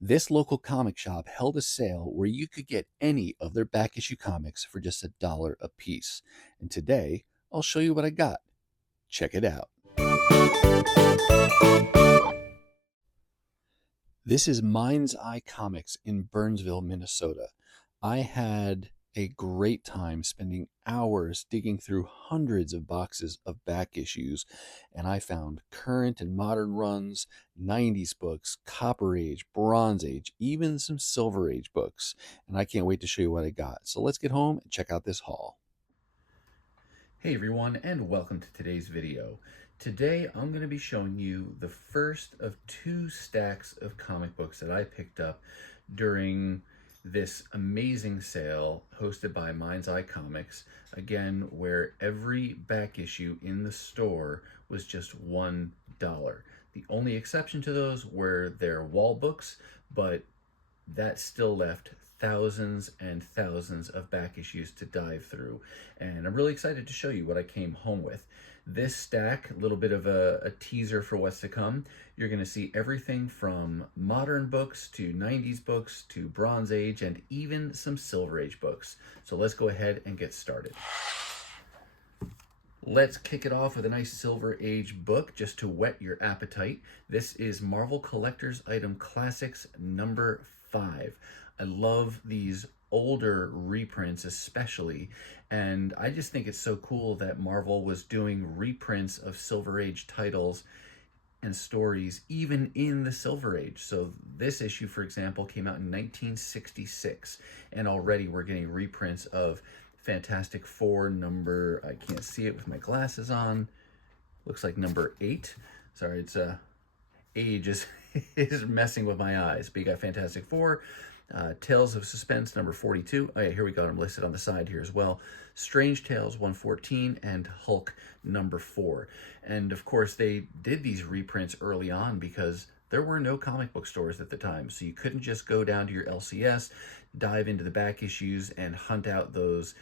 This local comic shop held a sale where you could get any of their back issue comics for just $1 a piece. And today, I'll show you what I got. Check it out. This is Mind's Eye Comics in Burnsville, Minnesota. I had a great time spending hours digging through hundreds of boxes of back issues, and I found current and modern runs, 90s books, Copper Age, Bronze Age, even some Silver Age books, and I can't wait to show you what I got. So let's get home and check out this haul. Hey everyone, and welcome to today's video. Today I'm going to be showing you the first of 2 stacks of comic books that I picked up during this amazing sale hosted by Mind's Eye Comics, again, where every back issue in the store was just $1. The only exception to those were their wall books, but that still left thousands and thousands of back issues to dive through. And I'm really excited to show you what I came home with. This stack, a little bit of a teaser for what's to come. You're going to see everything from modern books to 90s books to Bronze Age and even some Silver Age books. So let's go ahead and get started. Let's kick it off with a nice Silver Age book just to whet your appetite. This is Marvel Collector's Item Classics number 5. I love these older reprints especially, and I just think it's so cool that Marvel was doing reprints of Silver Age titles and stories even in the Silver Age. So this issue, for example, came out in 1966, and already we're getting reprints of Fantastic Four number, I can't see it with my glasses on, looks like number 8. Sorry, it's age is is messing with my eyes. But you got Fantastic Four, Tales of Suspense number 42. Oh yeah, here we go. I'm listed on the side here as well. Strange Tales 114 and Hulk number 4. And of course, they did these reprints early on because there were no comic book stores at the time, so you couldn't just go down to your LCS, dive into the back issues, and hunt out those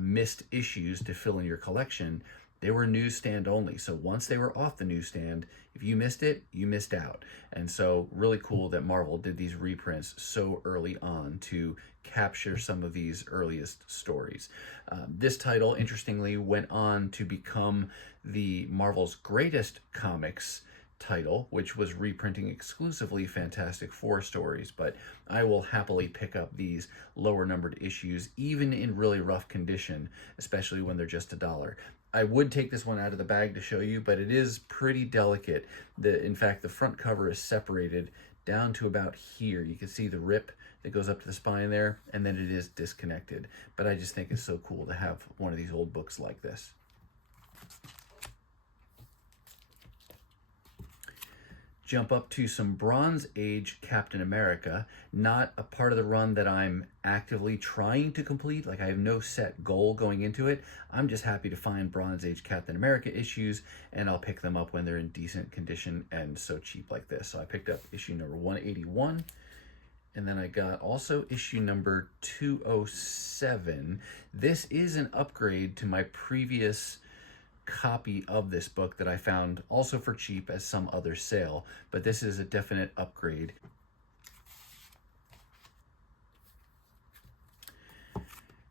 missed issues to fill in your collection. They were newsstand only, so once they were off the newsstand, if you missed it, you missed out. And so really cool that Marvel did these reprints so early on to capture some of these earliest stories. This title, interestingly, went on to become the Marvel's Greatest Comics title, which was reprinting exclusively Fantastic Four stories, but I will happily pick up these lower numbered issues even in really rough condition, especially when they're just $1. I would take this one out of the bag to show you, but it is pretty delicate. In fact, the front cover is separated down to about here. You can see the rip that goes up to the spine there, and then it is disconnected. But I just think it's so cool to have one of these old books like this. Jump up to some Bronze Age Captain America, not a part of the run that I'm actively trying to complete. Like, I have no set goal going into it. I'm just happy to find Bronze Age Captain America issues, and I'll pick them up when they're in decent condition and so cheap like this. So I picked up issue number 181, and then I got also issue number 207. This is an upgrade to my previous copy of this book that I found also for cheap as some other sale, but this is a definite upgrade.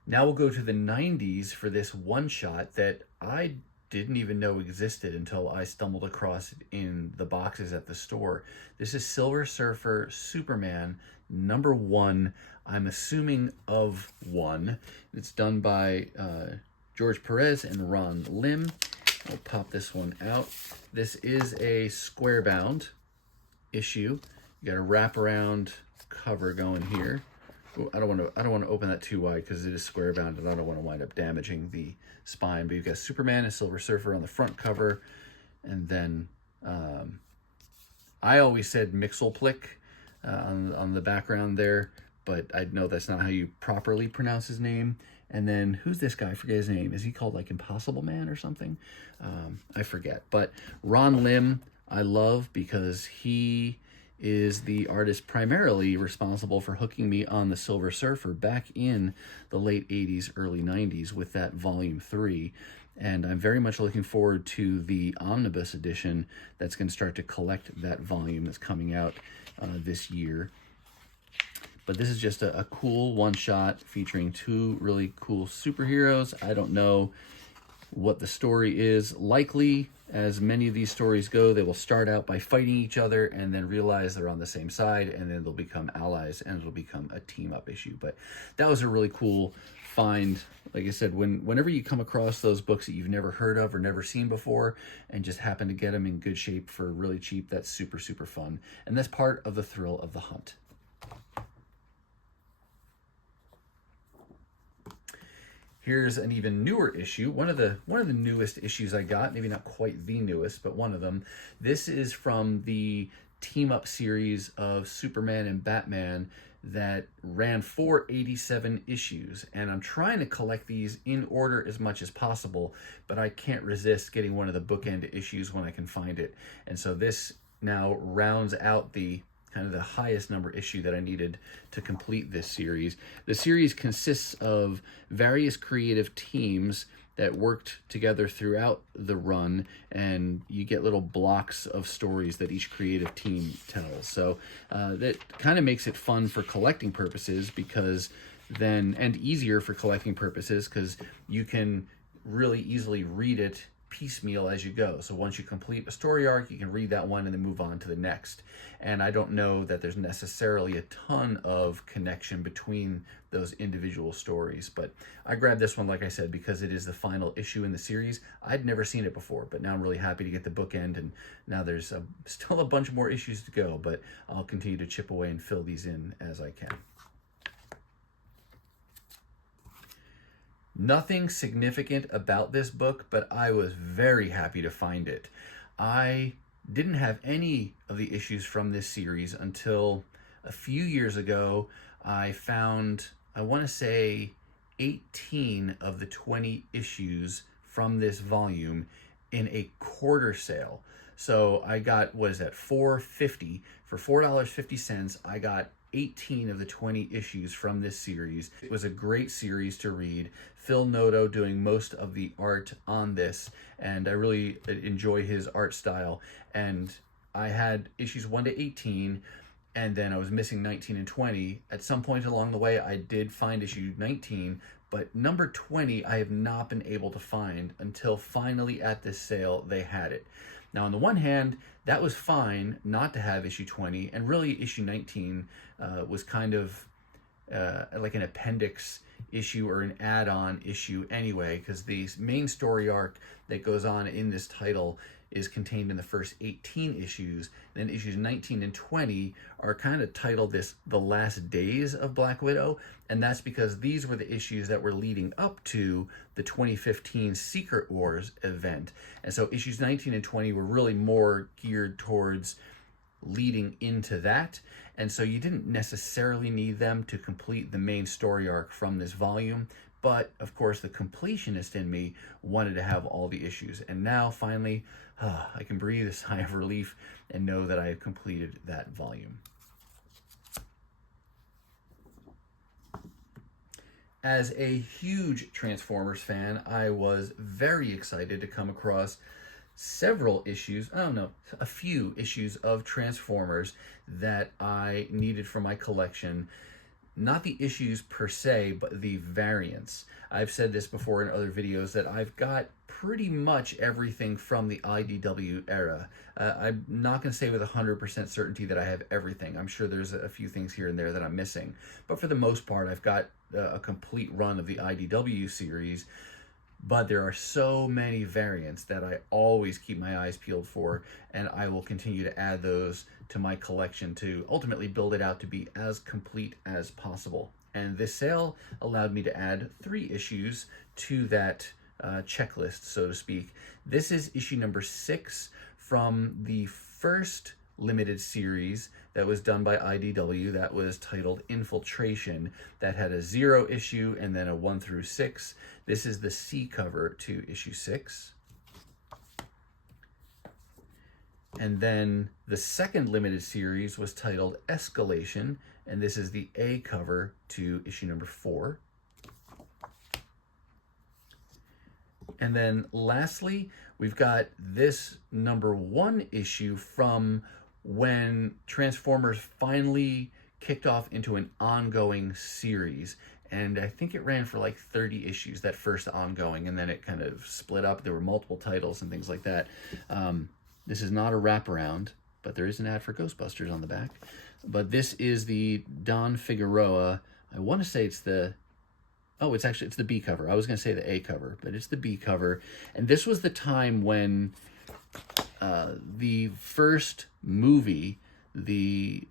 Now we'll go to the 90s for this one-shot that I didn't even know existed until I stumbled across it in the boxes at the store. This is Silver Surfer Superman number 1, I'm assuming of 1. It's done by George Perez and Ron Lim. I'll pop this one out. This is a square bound issue. You got a wraparound cover going here. Ooh, I don't want to open that too wide because it is square bound and I don't want to wind up damaging the spine. But you've got Superman and Silver Surfer on the front cover, and then I always said Mixelplick on the background there, but I know that's not how you properly pronounce his name. And then, who's this guy? I forget his name. Is he called like Impossible Man or something? I forget. But Ron Lim, I love because he is the artist primarily responsible for hooking me on the Silver Surfer back in the late 80s, early 90s with that volume 3. And I'm very much looking forward to the omnibus edition that's going to start to collect that volume that's coming out this year. But this is just a cool one-shot featuring two really cool superheroes. I don't know what the story is. Likely, as many of these stories go, they will start out by fighting each other and then realize they're on the same side, and then they'll become allies and it'll become a team-up issue. But that was a really cool find. Like I said, whenever you come across those books that you've never heard of or never seen before and just happen to get them in good shape for really cheap, that's super, super fun. And that's part of the thrill of the hunt. Here's an even newer issue, one of the newest issues I got, maybe not quite the newest, but one of them. This is from the team-up series of Superman and Batman that ran for 87 issues, and I'm trying to collect these in order as much as possible, but I can't resist getting one of the bookend issues when I can find it. And so this now rounds out the kind of the highest number issue that I needed to complete this series. The series consists of various creative teams that worked together throughout the run, and you get little blocks of stories that each creative team tells. So that kind of makes it fun for collecting purposes, because then, and easier for collecting purposes, because you can really easily read it piecemeal as you go. So once you complete a story arc, you can read that one and then move on to the next. And I don't know that there's necessarily a ton of connection between those individual stories, but I grabbed this one, like I said, because it is the final issue in the series. I'd never seen it before, but now I'm really happy to get the bookend, and now there's still a bunch more issues to go, but I'll continue to chip away and fill these in as I can. Nothing significant about this book, but I was very happy to find it. I didn't have any of the issues from this series until a few years ago. I found, I want to say, 18 of the 20 issues from this volume in a quarter sale. So I got, what is that, $4.50. For $4.50, I got 18 of the 20 issues from this series. It was a great series to read. Phil Noto doing most of the art on this, and I really enjoy his art style. And I had issues 1 to 18, and then I was missing 19 and 20. At some point along the way, I did find issue 19, but number 20 I have not been able to find until finally at this sale they had it. Now, on the one hand, that was fine not to have issue 20, and really issue 19 was kind of like an appendix issue or an add-on issue anyway, because the main story arc that goes on in this title is contained in the first 18 issues. Then issues 19 and 20 are kind of titled The Last Days of Black Widow, and that's because these were the issues that were leading up to the 2015 Secret Wars event. And so issues 19 and 20 were really more geared towards leading into that, and so you didn't necessarily need them to complete the main story arc from this volume. But of course, the completionist in me wanted to have all the issues, and now finally I can breathe a sigh of relief and know that I have completed that volume. As a huge Transformers fan, I was very excited to come across several issues, a few issues of Transformers that I needed for my collection. Not the issues per se, but the variants. I've said this before in other videos that I've got pretty much everything from the IDW era. I'm not going to say with 100% certainty that I have everything. I'm sure there's a few things here and there that I'm missing. But for the most part, I've got a complete run of the IDW series. But there are so many variants that I always keep my eyes peeled for, and I will continue to add those to my collection to ultimately build it out to be as complete as possible. And this sale allowed me to add 3 issues to that checklist, so to speak. This is issue number 6 from the first limited series that was done by IDW that was titled Infiltration, that had a 0 issue and then a 1 through 6. This is the C cover to issue 6. And then the second limited series was titled Escalation, and this is the A cover to issue number 4. And then lastly, we've got this number 1 issue from when Transformers finally kicked off into an ongoing series. And I think it ran for like 30 issues, that first ongoing, and then it kind of split up. There were multiple titles and things like that. This is not a wraparound, but there is an ad for Ghostbusters on the back. But this is the Don Figueroa. I want to say it's the... Oh, it's the B cover. I was going to say the A cover, but it's the B cover. And this was the time when the first movie, the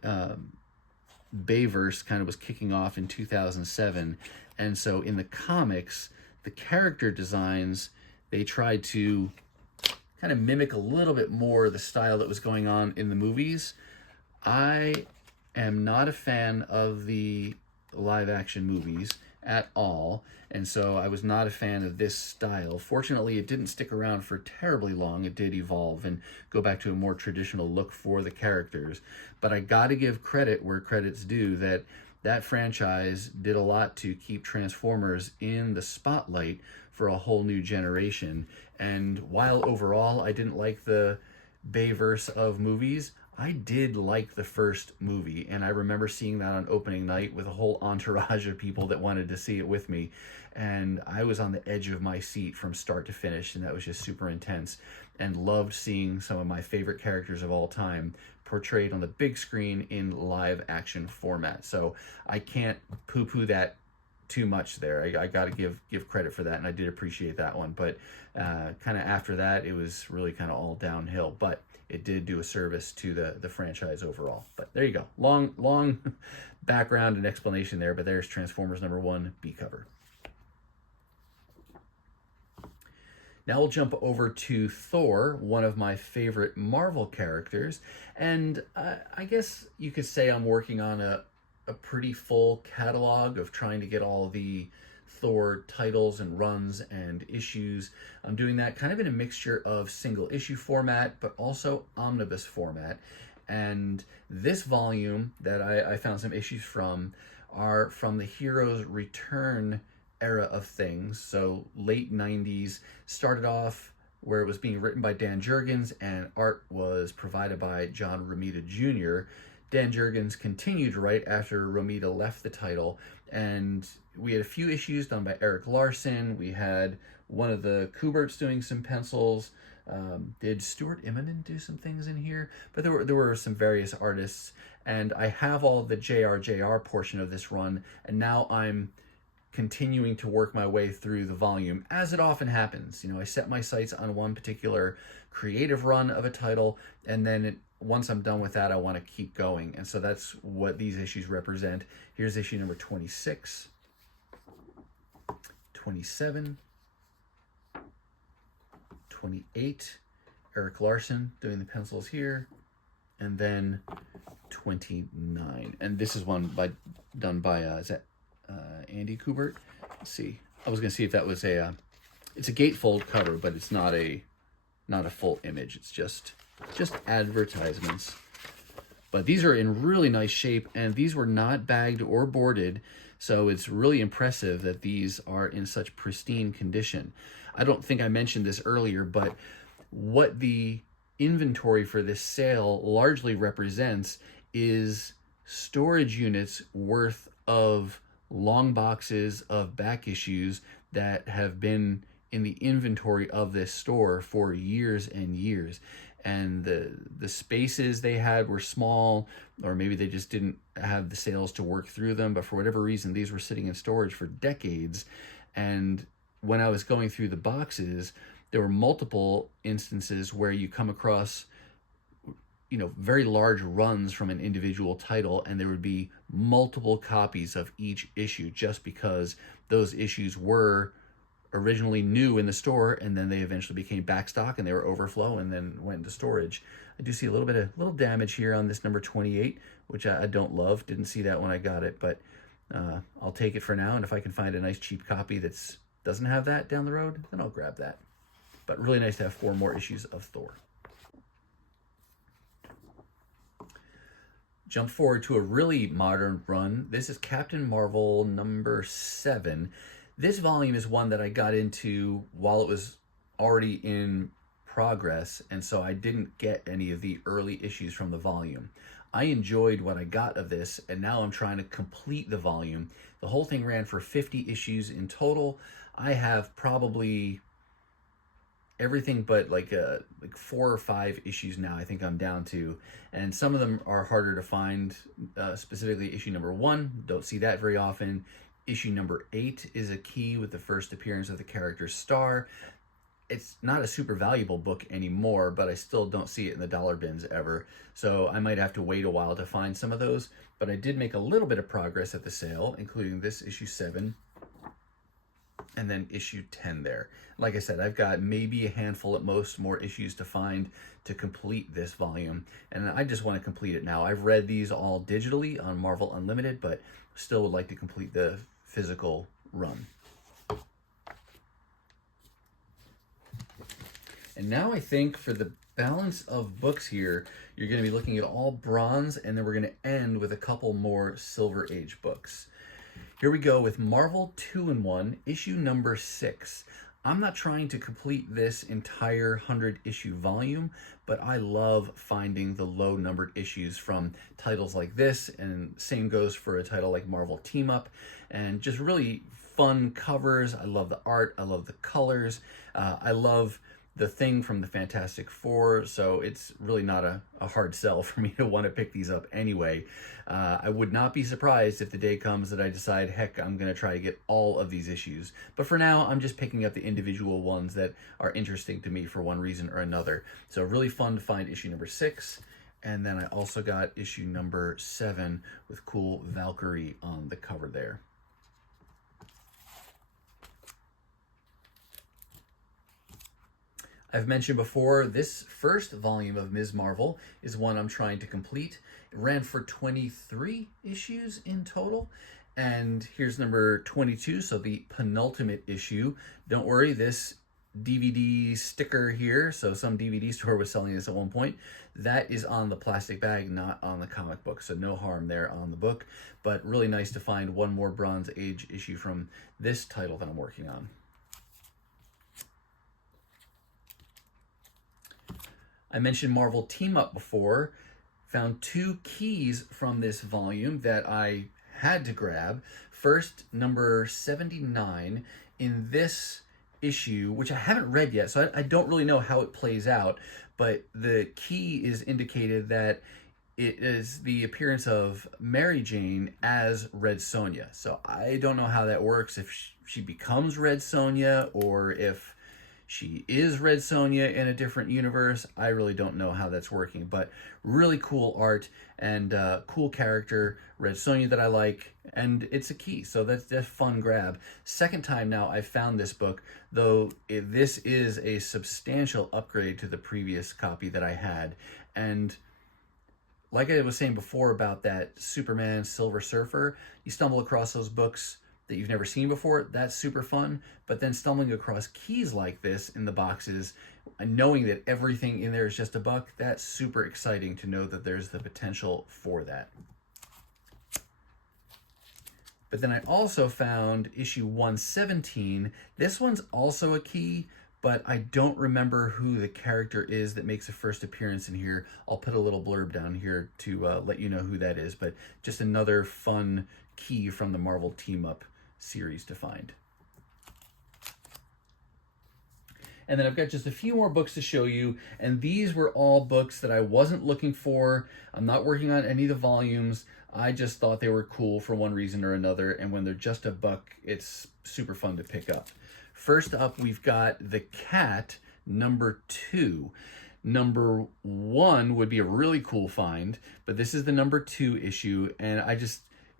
Bayverse, kind of was kicking off in 2007. And so in the comics, the character designs, they tried to kind of mimic a little bit more the style that was going on in the movies. I am not a fan of the live action movies at all, and so I was not a fan of this style. Fortunately, it didn't stick around for terribly long. It did evolve and go back to a more traditional look for the characters. But I got to give credit where credit's due, that franchise did a lot to keep Transformers in the spotlight for a whole new generation. And while overall I didn't like the Bayverse of movies, I did like the first movie, and I remember seeing that on opening night with a whole entourage of people that wanted to see it with me, and I was on the edge of my seat from start to finish, and that was just super intense, and loved seeing some of my favorite characters of all time portrayed on the big screen in live action format. So I can't poo-poo that too much there. I got to give credit for that, and I did appreciate that one. But kind of after that, it was really kind of all downhill. But it did do a service to the franchise overall. But there you go. Long background and explanation there, but there's Transformers #1 B cover. Now we'll jump over to Thor, one of my favorite Marvel characters. And I guess you could say I'm working on a pretty full catalog of trying to get all the Thor titles and runs and issues. I'm doing that kind of in a mixture of single issue format, but also omnibus format. And this volume that I found some issues from are from the Heroes Return era of things. So late 90s, started off where it was being written by Dan Jurgens and art was provided by John Romita Jr. Dan Jurgens continued to write after Romita left the title, and we had a few issues done by Eric Larson. We had one of the Kuberts doing some pencils. Did Stuart Immonen do some things in here? But there were some various artists, and I have all the JRJR portion of this run, and now I'm continuing to work my way through the volume, as it often happens. I set my sights on one particular creative run of a title, and then once I'm done with that, I want to keep going. And so that's what these issues represent. Here's issue number 26, 27, 28, Eric Larson doing the pencils here, and then 29. And this is one done by is that Andy Kubert? Let's see. I was gonna see if that was it's a gatefold cover, but it's not a full image. It's just advertisements. But these are in really nice shape, and these were not bagged or boarded, so it's really impressive that these are in such pristine condition. I don't think I mentioned this earlier, but what the inventory for this sale largely represents is storage units worth of long boxes of back issues that have been in the inventory of this store for years and years. And the spaces they had were small, or maybe they just didn't have the sales to work through them, but for whatever reason, these were sitting in storage for decades. And when I was going through the boxes, there were multiple instances where you come across very large runs from an individual title, and there would be multiple copies of each issue just because those issues were originally new in the store, and then they eventually became backstock and they were overflow and then went into storage. I do see a little damage here on this number 28, which I don't love. Didn't see that when I got it, but I'll take it for now, and if I can find a nice cheap copy that doesn't have that down the road, then I'll grab that. But really nice to have 4 more issues of Thor. Jump forward to a really modern run. This is Captain Marvel number 7. This volume is one that I got into while it was already in progress, and so I didn't get any of the early issues from the volume. I enjoyed what I got of this, and now I'm trying to complete the volume. The whole thing ran for 50 issues in total. I have probably everything but like 4 or 5 issues now I think I'm down to, and some of them are harder to find. Specifically issue number 1, don't see that very often. Issue number 8 is a key with the first appearance of the character Star. It's not a super valuable book anymore, but I still don't see it in the dollar bins ever, so I might have to wait a while to find some of those. But I did make a little bit of progress at the sale, including this issue 7 and then issue 10 there. Like I said, I've got maybe a handful at most more issues to find to complete this volume, and I just want to complete it now. I've read these all digitally on Marvel Unlimited, but still would like to complete the physical run. And now I think for the balance of books here, you're going to be looking at all bronze, and then we're going to end with a couple more Silver Age books. Here we go with Marvel 2-in-1, issue number 6. I'm not trying to complete this entire 100-issue volume, but I love finding the low-numbered issues from titles like this, and same goes for a title like Marvel Team Up, and just really fun covers. I love the art, I love the colors, I love the Thing from the Fantastic Four, so it's really not a hard sell for me to want to pick these up anyway. I would not be surprised if the day comes that I decide, heck, I'm going to try to get all of these issues. But for now, I'm just picking up the individual ones that are interesting to me for one reason or another. So really fun to find issue number 6. And then I also got issue number 7 with cool Valkyrie on the cover there. I've mentioned before, this first volume of Ms. Marvel is one I'm trying to complete. It ran for 23 issues in total, and here's number 22, so the penultimate issue. Don't worry, this DVD sticker here, so some DVD store was selling this at one point, that is on the plastic bag, not on the comic book, so no harm there on the book, but really nice to find one more Bronze Age issue from this title that I'm working on. I mentioned Marvel Team Up before. Found 2 keys from this volume that I had to grab. First, number 79 in this issue, which I haven't read yet, so I don't really know how it plays out, but the key is indicated that it is the appearance of Mary Jane as Red Sonja. So I don't know how that works, if she becomes Red Sonja or if she is Red Sonja in a different universe. I really don't know how that's working, but really cool art and cool character, Red Sonja, that I like, and it's a key, so that's a fun grab. Second time now I've found this book, though this is a substantial upgrade to the previous copy that I had, and like I was saying before about that Superman Silver Surfer, you stumble across those books that you've never seen before, that's super fun. But then stumbling across keys like this in the boxes and knowing that everything in there is just a buck, that's super exciting to know that there's the potential for that. But then I also found issue 117. This one's also a key, but I don't remember who the character is that makes a first appearance in here. I'll put a little blurb down here to let you know who that is, but just another fun key from the Marvel Team Up series to find. And then I've got just a few more books to show you, and these were all books that I wasn't looking for. I'm not working on any of the volumes. I just thought they were cool for one reason or another, and when they're just a buck, it's super fun to pick up. First up, we've got The Cat, number 2. Number 1 would be a really cool find, but this is the number 2 issue, and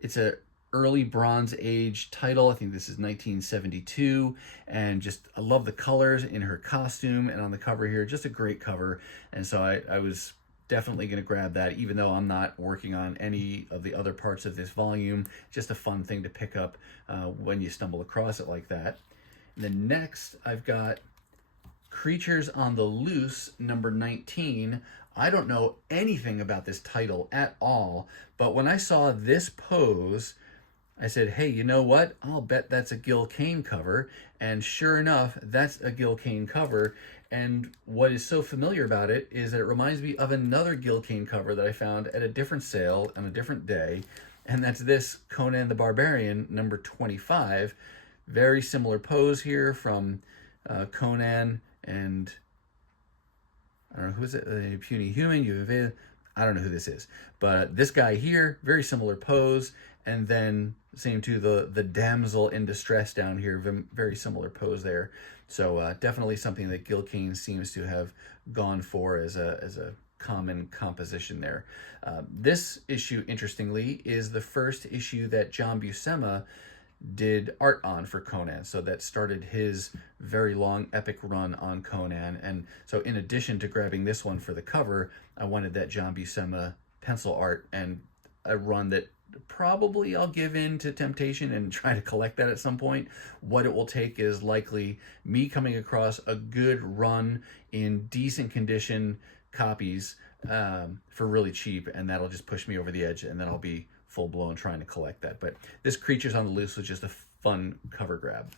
it's a early Bronze Age title. I think this is 1972, and just I love the colors in her costume and on the cover here, just a great cover, and so I was definitely going to grab that, even though I'm not working on any of the other parts of this volume. Just a fun thing to pick up when you stumble across it like that. And then next, I've got Creatures on the Loose, number 19. I don't know anything about this title at all, but when I saw this pose, I said, hey, you know what? I'll bet that's a Gil Kane cover. And sure enough, that's a Gil Kane cover. And what is so familiar about it is that it reminds me of another Gilkane cover that I found at a different sale on a different day, and that's this Conan the Barbarian number 25. Very similar pose here from Conan and I don't know, who is it? Puny Human. I don't know who this is, but this guy here, very similar pose, and then same to the damsel in distress down here, very similar pose there. So definitely something that Gilkane seems to have gone for as a common composition there. This issue, interestingly, is the first issue that John Buscema did art on for Conan. So that started his very long epic run on Conan. And so in addition to grabbing this one for the cover, I wanted that John Buscema pencil art, and a run that probably I'll give in to temptation and try to collect that at some point. What it will take is likely me coming across a good run in decent condition copies for really cheap, and that'll just push me over the edge, and then I'll be full-blown trying to collect that. But this Creatures on the Loose was just a fun cover grab.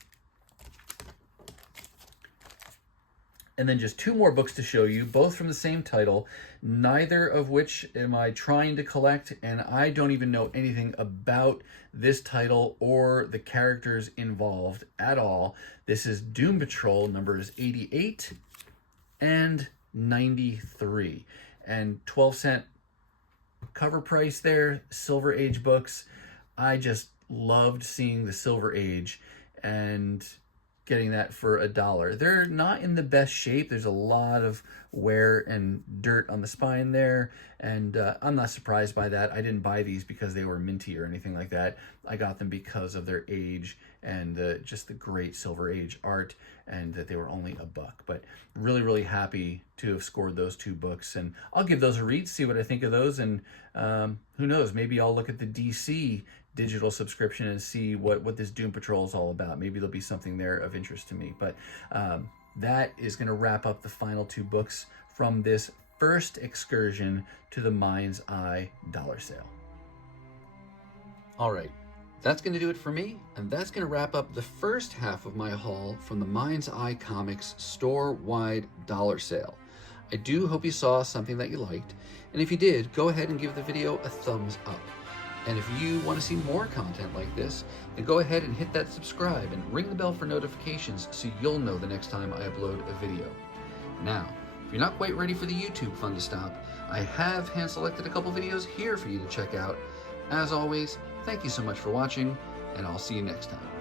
And then just two more books to show you, both from the same title, neither of which am I trying to collect, and I don't even know anything about this title or the characters involved at all. This is Doom Patrol numbers 88 and 93, and 12-cent cover price there, Silver Age books. I just loved seeing the Silver Age and getting that for $1. They're not in the best shape. There's a lot of wear and dirt on the spine there, and I'm not surprised by that. I didn't buy these because they were minty or anything like that. I got them because of their age and just the great Silver Age art, and that they were only $1. But really, really happy to have scored those two books, and I'll give those a read, see what I think of those, and who knows, maybe I'll look at the DC digital subscription and see what this Doom Patrol is all about. Maybe there'll be something there of interest to me. But that is going to wrap up the final two books from this first excursion to the Mind's Eye dollar sale. All right, that's going to do it for me, and that's going to wrap up the first half of my haul from the Mind's Eye Comics store-wide dollar sale. I do hope you saw something that you liked, and if you did, go ahead and give the video a thumbs up. And if you want to see more content like this, then go ahead and hit that subscribe and ring the bell for notifications so you'll know the next time I upload a video. Now, if you're not quite ready for the YouTube fun to stop, I have hand-selected a couple videos here for you to check out. As always, thank you so much for watching, and I'll see you next time.